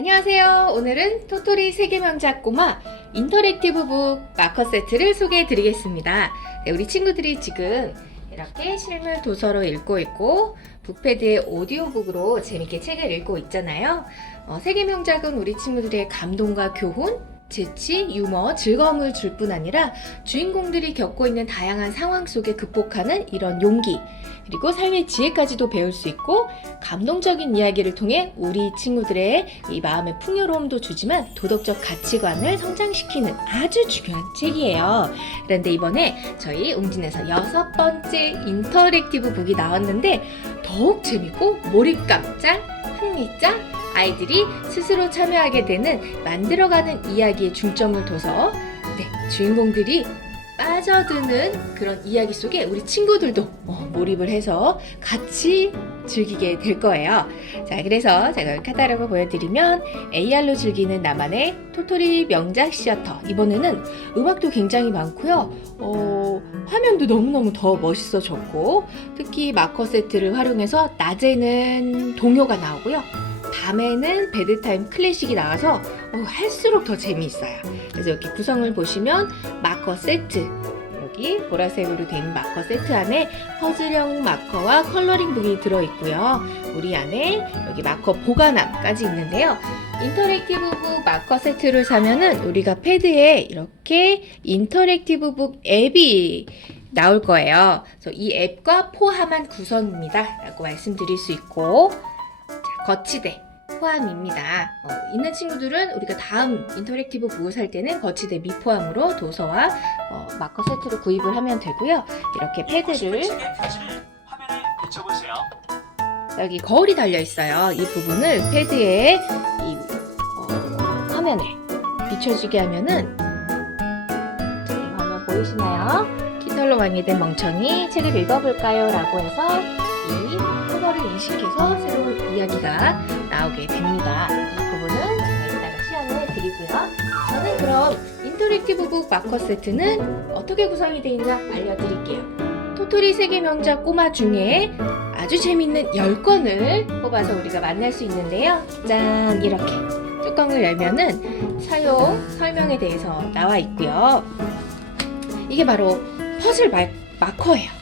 안녕하세요. 오늘은 토토리 세계명작 꼬마 인터랙티브 북 마커 세트를 소개해 드리겠습니다. 네, 우리 친구들이 지금 이렇게 실물 도서로 읽고 있고 북패드의 오디오북으로 재밌게 책을 읽고 있잖아요. 어, 세계명작은 우리 친구들의 감동과 교훈, 재치, 유머, 즐거움을 줄 뿐 아니라 주인공들이 겪고 있는 다양한 상황 속에 극복하는 이런 용기, 그리고 삶의 지혜까지도 배울 수 있고 감동적인 이야기를 통해 우리 친구들의 이 마음의 풍요로움도 주지만 도덕적 가치관을 성장시키는 아주 중요한 책이에요. 그런데 이번에 저희 웅진에서 여섯 번째 인터랙티브 북이 나왔는데 더욱 재밌고 몰입감 짱, 흥미 짱, 아이들이 스스로 참여하게 되는 만들어가는 이야기에 중점을 둬서 네, 주인공들이 빠져드는 그런 이야기 속에 우리 친구들도 어, 몰입을 해서 같이 즐기게 될 거예요. 자, 그래서 제가 카타로그 보여드리면 AR로 즐기는 나만의 토토리 명작 시어터. 이번에는 음악도 굉장히 많고요. 어, 화면도 너무너무 더 멋있어졌고, 특히 마커 세트를 활용해서 낮에는 동요가 나오고요. 밤에는 베드타임 클래식이 나와서 어, 할수록 더 재미있어요. 그래서 이렇게 구성을 보시면 마커 세트 여기 보라색으로 된 마커 세트 안에 퍼즐형 마커와 컬러링 북이 들어있고요. 우리 안에 여기 마커 보관함까지 있는데요. 인터랙티브 북 마커 세트를 사면은 우리가 패드에 이렇게 인터랙티브 북 앱이 나올 거예요. 그래서 이 앱과 포함한 구성입니다. 라고 말씀드릴 수 있고 자, 거치대 포함입니다. 어, 있는 친구들은 우리가 다음 인터랙티브 북을 살 때는 거치대 미포함으로 도서와 어, 마커 세트를 구입을 하면 되고요. 이렇게 패드를. 여기 거울이 달려 있어요. 이 부분을 패드에 이 어, 화면에 비춰지게 하면은 자, 이 화면 보이시나요? 깃털로 왕이 된 멍청이 책을 읽어볼까요? 라고 해서 이 코너를 인식해서 새로운 이야기가 나오게 됩니다. 이 부분은 제가 이따가 시연을 해드리고요. 저는 그럼 인터랙티브 북 마커 세트는 어떻게 구성이 되어 있나 알려드릴게요. 토토리 세계 명작 꼬마 중에 아주 재밌는 10권을 뽑아서 우리가 만날 수 있는데요. 짠! 이렇게 뚜껑을 열면은 사용 설명에 대해서 나와 있고요. 이게 바로 퍼즐 마, 마커예요.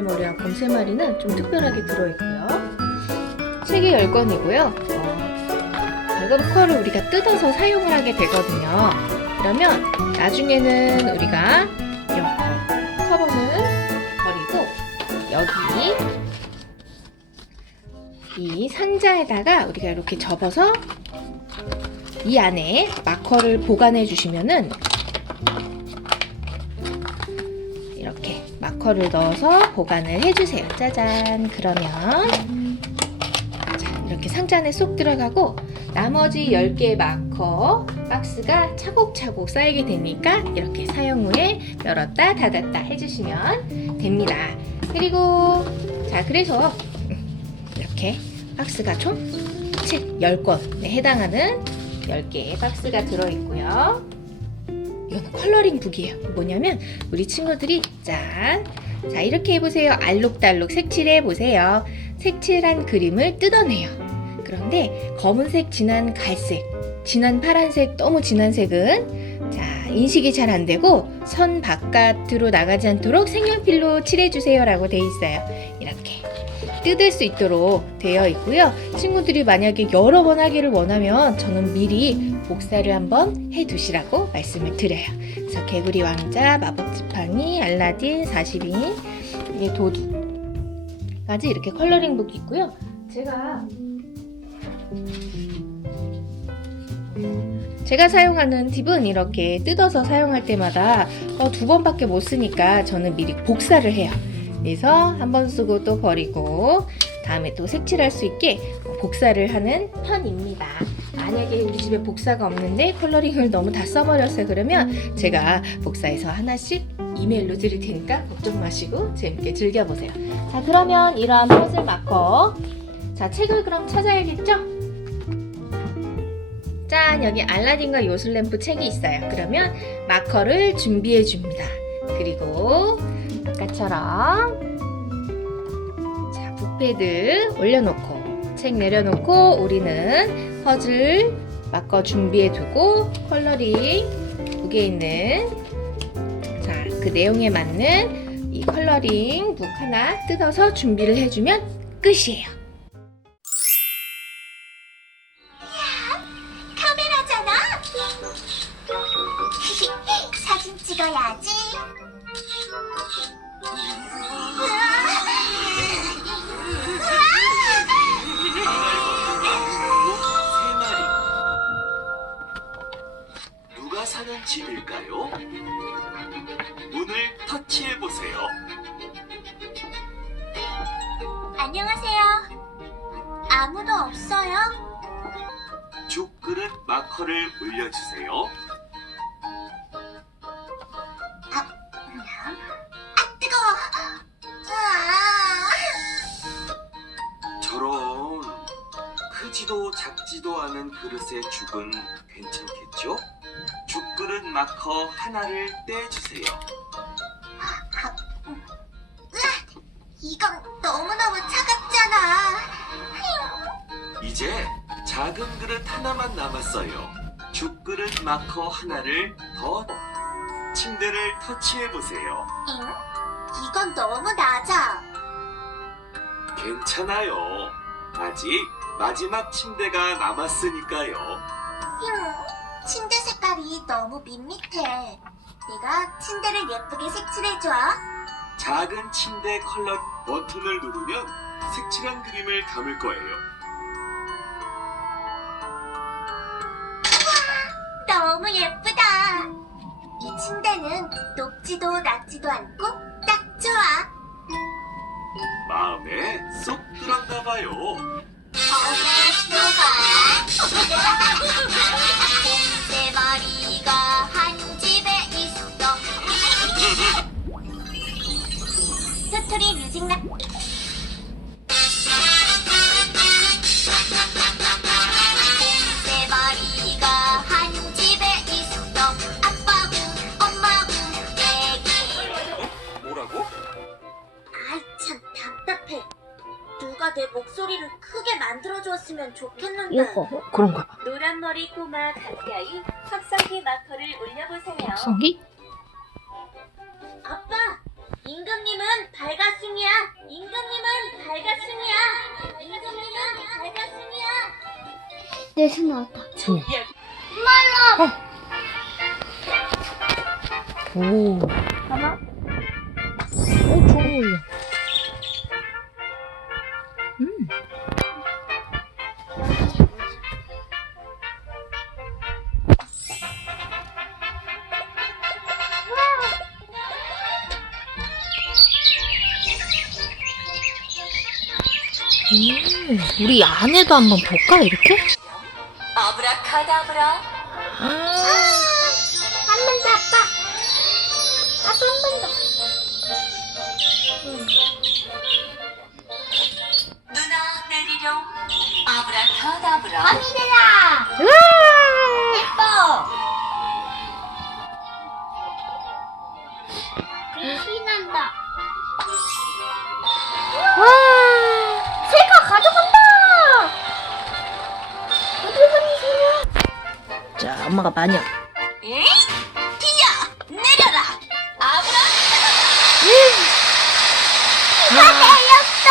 금발머리랑 검새마리는 좀 특별하게 들어있고요. 책이 10권이고요. 어, 발광커를 우리가 뜯어서 사용을 하게 되거든요. 그러면 나중에는 우리가 이렇게 커버는 버리고 여기 이 상자에다가 우리가 이렇게 접어서 이 안에 마커를 보관해 주시면은 마커를 넣어서 보관을 해주세요. 짜잔. 그러면 자, 이렇게 상자 안에 쏙 들어가고 나머지 10개의 마커 박스가 차곡차곡 쌓이게 되니까 이렇게 사용 후에 열었다 닫았다 해주시면 됩니다. 그리고 자 그래서 이렇게 박스가 총책 10권에 해당하는 10개의 박스가 들어있고요. 이거는 컬러링 북이에요. 뭐냐면 우리 친구들이 짠! 자 이렇게 해보세요. 알록달록 색칠해 보세요. 색칠한 그림을 뜯어내요. 그런데 검은색, 진한 갈색, 진한 파란색, 너무 진한 색은 자 인식이 잘 안 되고 선 바깥으로 나가지 않도록 색연필로 칠해주세요라고 돼 있어요. 이렇게 뜯을 수 있도록 되어 있고요. 친구들이 만약에 여러 번 하기를 원하면 저는 미리 복사를 한번 해 두시라고 말씀을 드려요. 그래서 개구리 왕자, 마법 지팡이, 알라딘, 40인, 이 도두까지 이렇게 컬러링 북이 있고요. 제가 제가 사용하는 팁은 이렇게 뜯어서 사용할 때마다 어, 두 번밖에 못 쓰니까 저는 미리 복사를 해요. 그래서 한 번 쓰고 또 버리고 다음에 또 색칠할 수 있게 복사를 하는 편입니다. 만약에 우리 집에 복사가 없는데 컬러링을 너무 다 써버렸어요. 그러면 제가 복사해서 하나씩 이메일로 드릴 테니까 걱정 마시고 재밌게 즐겨보세요. 자, 그러면 이러한 퍼즐 마커. 자, 책을 그럼 찾아야겠죠? 짠! 여기 알라딘과 요술램프 책이 있어요. 그러면 마커를 준비해 줍니다. 그리고 아까처럼 자, 아이패드 올려놓고 책 내려놓고 우리는 퍼즐 마커 준비해 두고 컬러링 북에 있는 자 그 내용에 맞는 이 컬러링 북 하나 뜯어서 준비를 해주면 끝이에요. 아무도 없어요? 죽그릇 마커를 올려주세요. 아, 뜨거워. 아, 저런 크지도 작지도 않은 그릇의 죽은 괜찮겠죠? 죽그릇 마커 하나를 떼주세요. 이건 너무너무 차갑 작은 그릇 하나만 남았어요. 죽그릇 마커 하나를 더 침대를 터치해 보세요. 응? 이건 너무 낮아. 괜찮아요. 아직 마지막 침대가 남았으니까요. 응, 침대 색깔이 너무 밋밋해. 내가 침대를 예쁘게 색칠해줘. 작은 침대 컬러 버튼을 누르면 색칠한 그림을 담을 거예요. 너무 예쁘다. 이 침대는 높지도 낮지도 않고 딱 좋아. 마음에 쏙 들었나 봐요. 내 만들어줬으면 좋겠는데. 그런가 봐. 노란 머리 꼬마 가까이 확성기 마커를 올려보세요. 성기? 아빠, 임금님은 발가슴이야. 임금님은 발가슴이야. 임금님은 발가슴이야. 내수 나왔다. 오. 봐봐. 음, 우리 안에도 한번 볼까, 이렇게? 아브라카다브라. 아, 엄마가 마녀. 에이? 피야, 내려라. 아브라. 내렸어.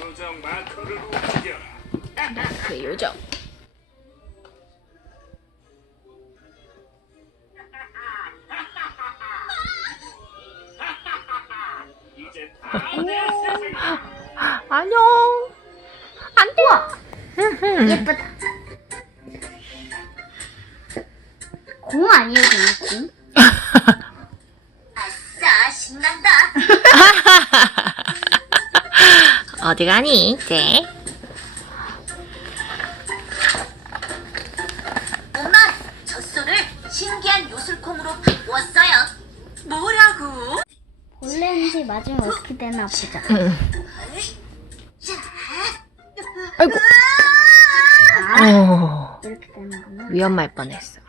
요정 마커를 움직여라. 그 요정. 공 아니에요, 공? 아싸, 신난다. 어디 가니, 이제? 엄마, 젖소를 신기한 요술콩으로 바꾸었어요. 뭐라고? 본래인지 맞으면 어떻게 되나 보자. 자, 아이고. 아, 어, 이렇게 되는구나. 위험할 뻔했어.